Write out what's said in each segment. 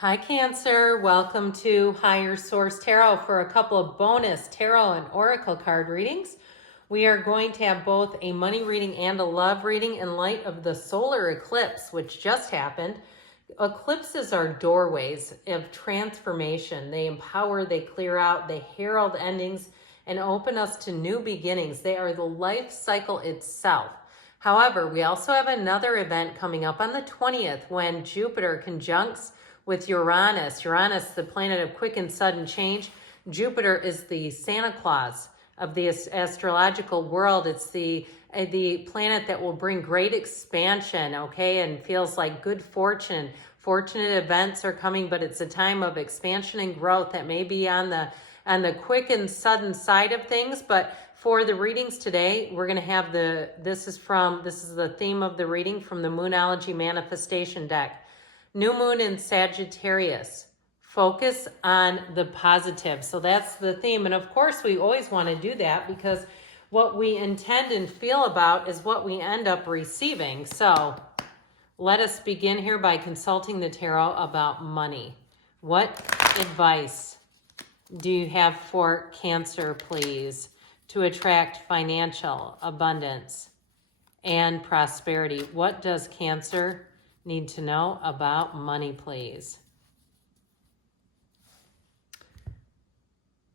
Hi Cancer, welcome to Higher Source Tarot for a couple of bonus tarot and oracle card readings. We are going to have both a money reading and a love reading in light of the solar eclipse, which just happened. Eclipses are doorways of transformation. They empower, they clear out, they herald endings and open us to new beginnings. They are the life cycle itself. However, we also have another event coming up on the 20th when Jupiter conjuncts with Uranus. Uranus, the planet of quick and sudden change. Jupiter is the Santa Claus of the astrological world. It's the planet that will bring great expansion, okay, and feels like good fortune. Fortunate events are coming, but it's a time of expansion and growth that may be on the quick and sudden side of things. But for the readings today, we're going to have this is the theme of the reading from the Moonology Manifestation deck. New moon in Sagittarius. Focus on the positive. So that's the theme. And of course, we always want to do that because what we intend and feel about is what we end up receiving. So let us begin here by consulting the tarot about money. What advice do you have for Cancer, please, to attract financial abundance and prosperity? What does Cancer need to know about money, please?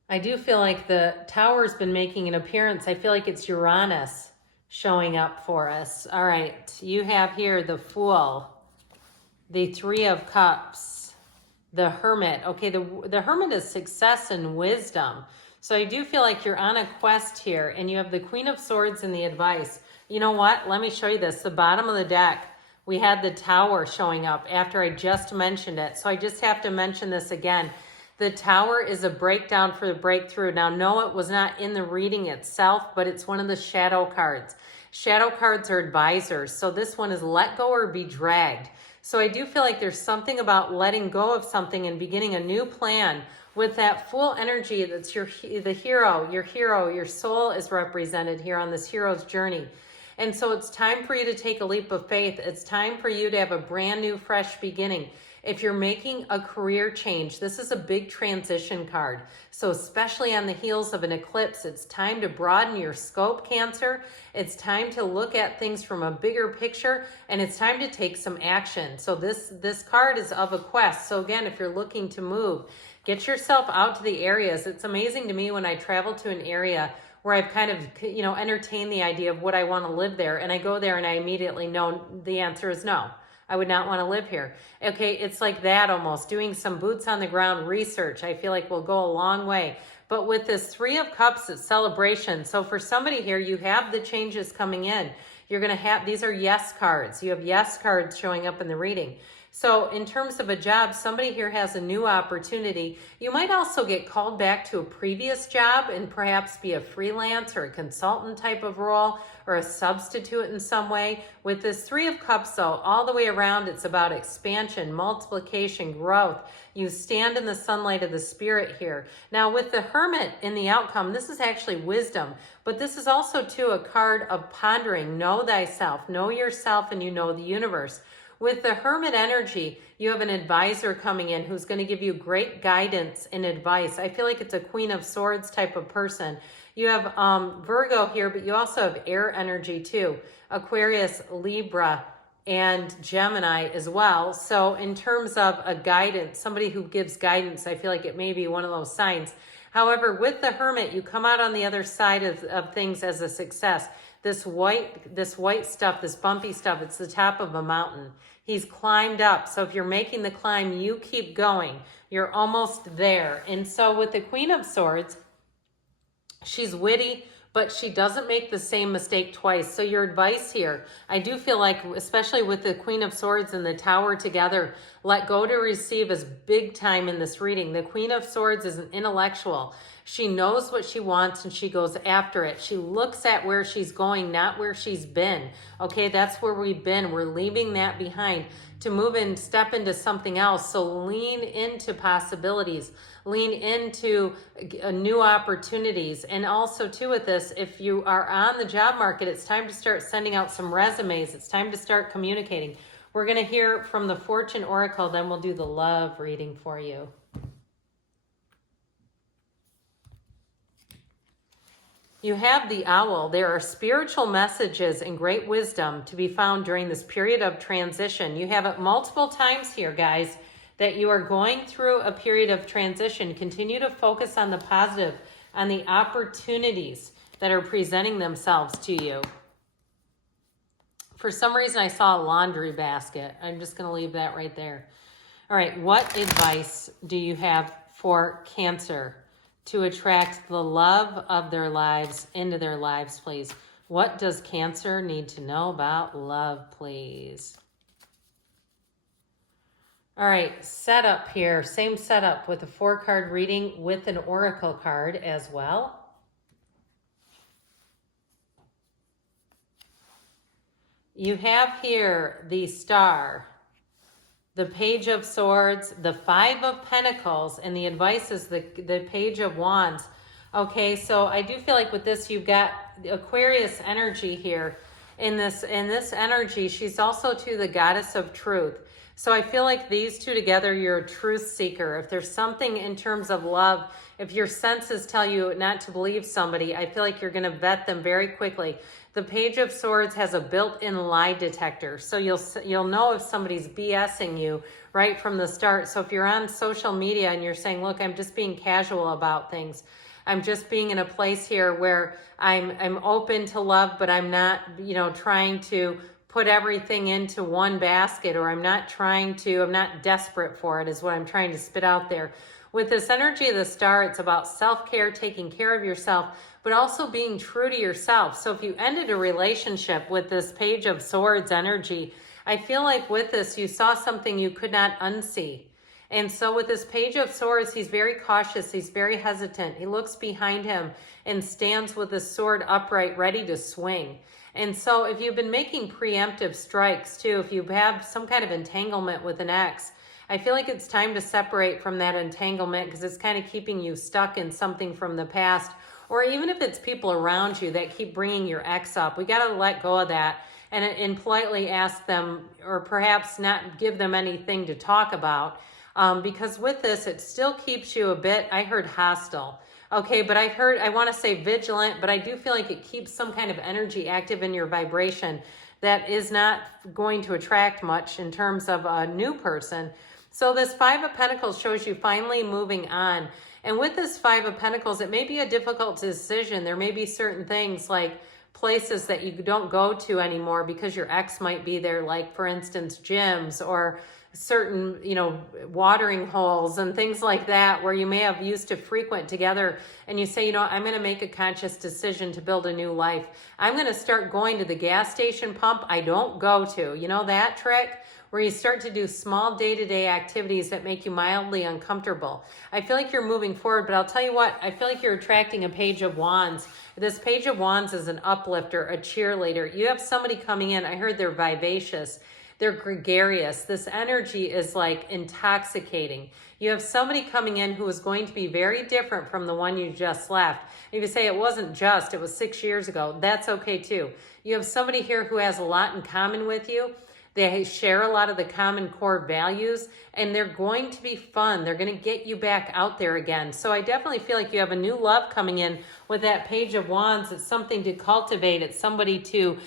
I do feel like the Tower's been making an appearance. I feel like it's Uranus showing up for us. All right, you have here the Fool, the Three of Cups, the Hermit. Okay, the Hermit is success and wisdom. So I do feel like you're on a quest here, and you have the Queen of Swords and the advice. You know what? Let me show you this. The bottom of the deck, we had the Tower showing up after I just mentioned it. So I just have to mention this again. The Tower is a breakdown for the breakthrough. Now, no, it was not in the reading itself, but it's one of the shadow cards. Shadow cards are advisors. So this one is let go or be dragged. So I do feel like there's something about letting go of something and beginning a new plan with that Fool energy. That's the hero, your soul is represented here on this hero's journey. And so it's time for you to take a leap of faith. It's time for you to have a brand new, fresh beginning. If you're making a career change, this is a big transition card. So especially on the heels of an eclipse, it's time to broaden your scope, Cancer. It's time to look at things from a bigger picture, and it's time to take some action. So this card is of a quest. So again, if you're looking to move, get yourself out to the areas. It's amazing to me when I travel to an area where I've kind of, entertained the idea of what I want to live there. And I go there and I immediately know the answer is no. I would not want to live here. Okay, it's like that almost. Doing some boots on the ground research, I feel like will go a long way. But with this Three of Cups, it's celebration. So for somebody here, you have the changes coming in. You're going to have, these are yes cards. You have yes cards showing up in the reading. So in terms of a job, somebody here has a new opportunity. You might also get called back to a previous job and perhaps be a freelance or a consultant type of role or a substitute in some way. With this Three of Cups, though, all the way around, it's about expansion, multiplication, growth. You stand in the sunlight of the spirit here. Now, with the Hermit in the outcome, this is actually wisdom, but this is also, too, a card of pondering. Know thyself, know yourself, and you know the universe. With the Hermit energy, you have an advisor coming in who's going to give you great guidance and advice. I feel like it's a Queen of Swords type of person. You have Virgo here, but you also have air energy too. Aquarius, Libra, and Gemini as well. So in terms of a guidance, somebody who gives guidance, I feel like it may be one of those signs. However, with the Hermit, you come out on the other side of things as a success. This white stuff, this bumpy stuff, it's the top of a mountain. He's climbed up. So if you're making the climb, you keep going. You're almost there. And so with the Queen of Swords, she's witty, but she doesn't make the same mistake twice. So your advice here, I do feel like, especially with the Queen of Swords and the Tower together, let go to receive is big time in this reading. The Queen of Swords is an intellectual. She knows what she wants and she goes after it. She looks at where she's going, not where she's been. Okay, that's where we've been. We're leaving that behind to move and step into something else. So lean into possibilities. Lean into new opportunities. And also too with this, if you are on the job market, it's time to start sending out some resumes. It's time to start communicating. We're going to hear from the Fortune Oracle, then we'll do the love reading for you. You have the owl. There are spiritual messages and great wisdom to be found during this period of transition. You have it multiple times here, guys, that you are going through a period of transition. Continue to focus on the positive, on the opportunities that are presenting themselves to you. For some reason, I saw a laundry basket. I'm just going to leave that right there. All right, what advice do you have for Cancer to attract the love of their lives into their lives, please? What does Cancer need to know about love, please? All right, setup here. Same setup with a 4-card reading with an oracle card as well. You have here the Star, the Page of Swords, the 5 of Pentacles, and the advice is the Page of Wands. Okay, so I do feel like with this, you've got Aquarius energy here. In this energy, she's also to the Goddess of Truth. So I feel like these two together, you're a truth seeker. If there's something in terms of love, if your senses tell you not to believe somebody, I feel like you're going to vet them very quickly. The Page of Swords has a built-in lie detector. So you'll know if somebody's BSing you right from the start. So if you're on social media and you're saying, look, I'm just being casual about things. I'm just being in a place here where I'm open to love, but I'm not, trying to put everything into one basket, or I'm not desperate for it, is what I'm trying to spit out there. With this energy of the Star, it's about self-care, taking care of yourself, but also being true to yourself. So if you ended a relationship with this Page of Swords energy, I feel like with this, you saw something you could not unsee. And so with this Page of Swords, he's very cautious. He's very hesitant. He looks behind him and stands with his sword upright, ready to swing. And so if you've been making preemptive strikes too, if you have some kind of entanglement with an ex, I feel like it's time to separate from that entanglement because it's kind of keeping you stuck in something from the past. Or even if it's people around you that keep bringing your ex up, we got to let go of that and politely ask them, or perhaps not give them anything to talk about. Because with this, it still keeps you a bit, I heard hostile. Okay, but I want to say vigilant, but I do feel like it keeps some kind of energy active in your vibration that is not going to attract much in terms of a new person. So this 5 of Pentacles shows you finally moving on. And with this 5 of Pentacles, it may be a difficult decision. There may be certain things like places that you don't go to anymore because your ex might be there, like for instance, gyms or certain, watering holes and things like that where you may have used to frequent together, and you say, I'm going to make a conscious decision to build a new life. I'm going to start going to the gas station pump I don't go to. You know that trick? Where you start to do small day-to-day activities that make you mildly uncomfortable. I feel like you're moving forward, but I'll tell you what, I feel like you're attracting a Page of Wands. This Page of Wands is an uplifter, a cheerleader. You have somebody coming in, I heard they're vivacious. They're gregarious. This energy is like intoxicating. You have somebody coming in who is going to be very different from the one you just left. If you say it wasn't just, it was 6 years ago, that's okay too. You have somebody here who has a lot in common with you. They share a lot of the common core values, and they're going to be fun. They're going to get you back out there again. So I definitely feel like you have a new love coming in with that Page of Wands. It's something to cultivate. It's somebody to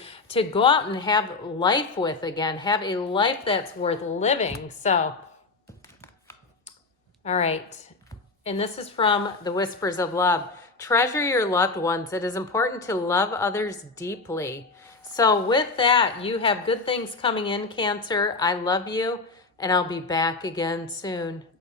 go out and have life with again. Have a life that's worth living. So, all right. And this is from the Whispers of Love. Treasure your loved ones. It is important to love others deeply. So with that, you have good things coming in, Cancer. I love you, and I'll be back again soon.